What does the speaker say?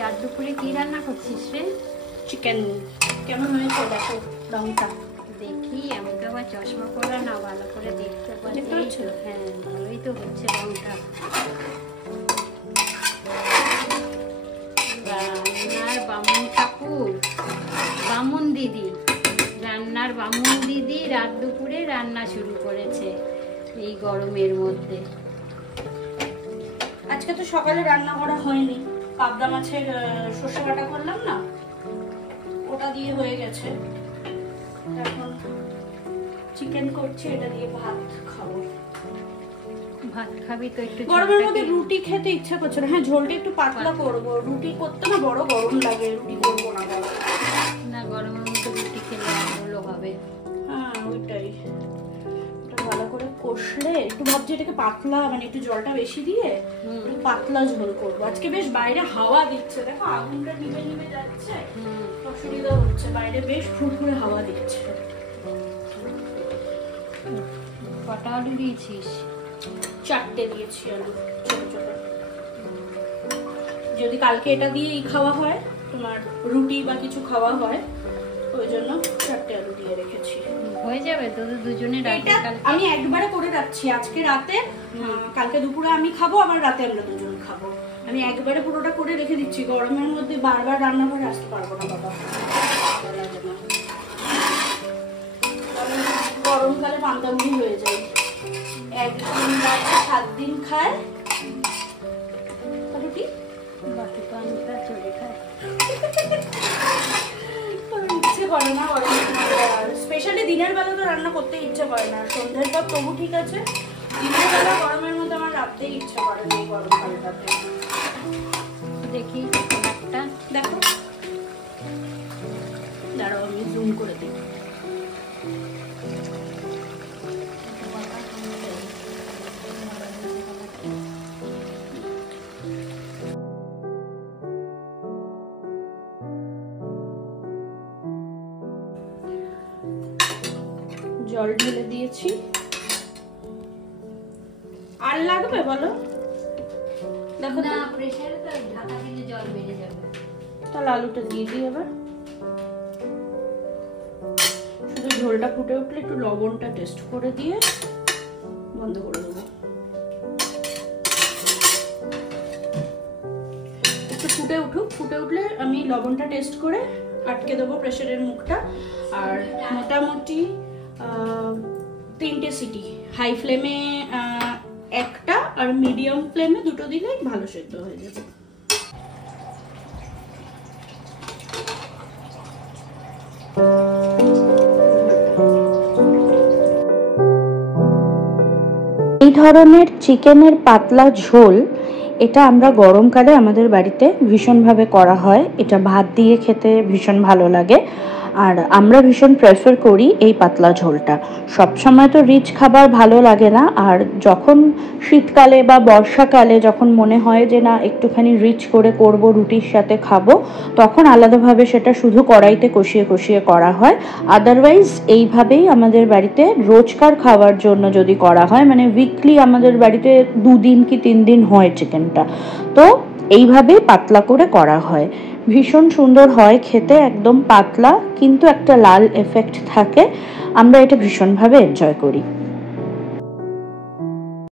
রাত দুপুরে কি রান্না করছিস রে? চিকেন। কেমন হয়েছে দেখো রংটা। দেখি, আমি তো আবার চশমা পরা না, ভালো করে দেখতে পাচ্ছি। হ্যাঁ, ভালোই তো হচ্ছে রংটা। রান্নার বামুন ঠাকুর, বামুন দিদি, রান্নার বামুন দিদি রাত দুপুরে রান্না শুরু করেছে এই গরমের মধ্যে। আজকে তো সকালে রান্না করা হয়নি, পাবদা মাছের সর্ষে বাটা করলাম না, ওটা দিয়ে হয়ে গেছে। এখন চিকেন করছি, এটা দিয়ে ভাত খাবো। ভাত খাবি তো? একটু গরমের মধ্যে রুটি খেতে ইচ্ছা করছে না। হ্যাঁ, ঝোলটা একটু পাতলা করবো, রুটি করতে না বড় গরম লাগে, রুটি করবো না। না, গরমের মধ্যে রুটি খেলে ভালো হবে। হ্যাঁ, ওইটাই। ভালো করে কষলে একটু ভাবছি এটাকে পাতলা, মানে একটু জলটা বেশি দিয়ে একটু পাতলা ঝোল করবো। আজকে বেশ বাইরে হাওয়া দিচ্ছে, দেখো আগুনটা নিভে নিভে যাচ্ছে, অসুবিধা হচ্ছে। বাইরে বেশ ফুরফুরে হাওয়া দিচ্ছে। কটা আলু দিয়েছিস? 4টে দিয়েছি আলু, ছোট ছোট। যদি কালকে এটা দিয়েই খাওয়া হয়, তোমার রুটি বা কিছু খাওয়া হয়, ওই জন্য 4টে আলু দিয়ে রেখেছি। হয়ে যাবে তোদের দুজনের? আমি একবারে করে রাখছি, আজকে রাতে, কালকে দুপুরে আমি খাবো, আবার রাতে আমরা দুজন খাবো। আমি একবারে পুরোটা করে রেখে দিচ্ছি। গরমের মধ্যে বারবার রান্না করে আসতে পারবো না বাবা, গরমকালে পান্তাবুড়ি হয়ে যায়। 1-3 রাতে 7 দিন খায় রুটি, বাকি পান্তা চড়ে খায়। ইচ্ছে করে না, স্পেশালি দিনের বেলা তো রান্না করতে ইচ্ছে করে না। সন্ধ্যের পর তবু ঠিক আছে, দিনের বেলা গরমের মধ্যে আমার রাখতেই ইচ্ছে করে না এই গরমকালটাতে। দেখি একটা দেখো, দাঁড়াও আমি জুম করে দিই। জল ঢেলে দিয়েছি। আর লাগবে বলো? দেখো না, প্রেসারে তো ঢাকা দিলে জল বেড়ে যাবে। তাহলে আলুটা দিয়ে দিই এবার। শুধু ঝোলটা ফুটে উঠলে একটু লবণটা টেস্ট করে দিয়ে বন্ধ করে দেবো। একটু ফুটে উঠুক, ফুটে উঠলে আমি লবণটা টেস্ট করে আটকে দেবো প্রেসারের মুখটা। আর মোটামুটি 3টে সিটি, হাই ফ্লেমে 1টা আর মিডিয়াম ফ্লেমে 2টো দিলে ভালো সেদ্ধ হয়ে যাবে। এই ধরনের চিকেনের পাতলা ঝোল, এটা আমরা গরমকালে আমাদের বাড়িতে ভীষণভাবে করা হয়। এটা ভাত দিয়ে খেতে ভীষণ ভালো লাগে, আর আমরা ভীষণ প্রেফার করি এই পাতলা ঝোলটা। সবসময় তো রিচ খাবার ভালো লাগে না, আর যখন শীতকালে বা বর্ষাকালে যখন মনে হয় যে না একটুখানি রিচ করে করব, রুটির সাথে খাবো, তখন আলাদাভাবে সেটা শুধু কড়াইতে কষিয়ে কষিয়ে করা হয়। আদারওয়াইজ এইভাবেই আমাদের বাড়িতে রোজকার খাওয়ার জন্য যদি করা হয়, মানে উইকলি আমাদের বাড়িতে 2 দিন কি 3 দিন হয় চিকেনটা, তো এইভাবেই পাতলা করে করা হয়। ভীষণ সুন্দর হয় খেতে, একদম পাতলা কিন্তু একটা লাল এফেক্ট থাকে। আমরা এটা ভীষণভাবে এনজয় করি।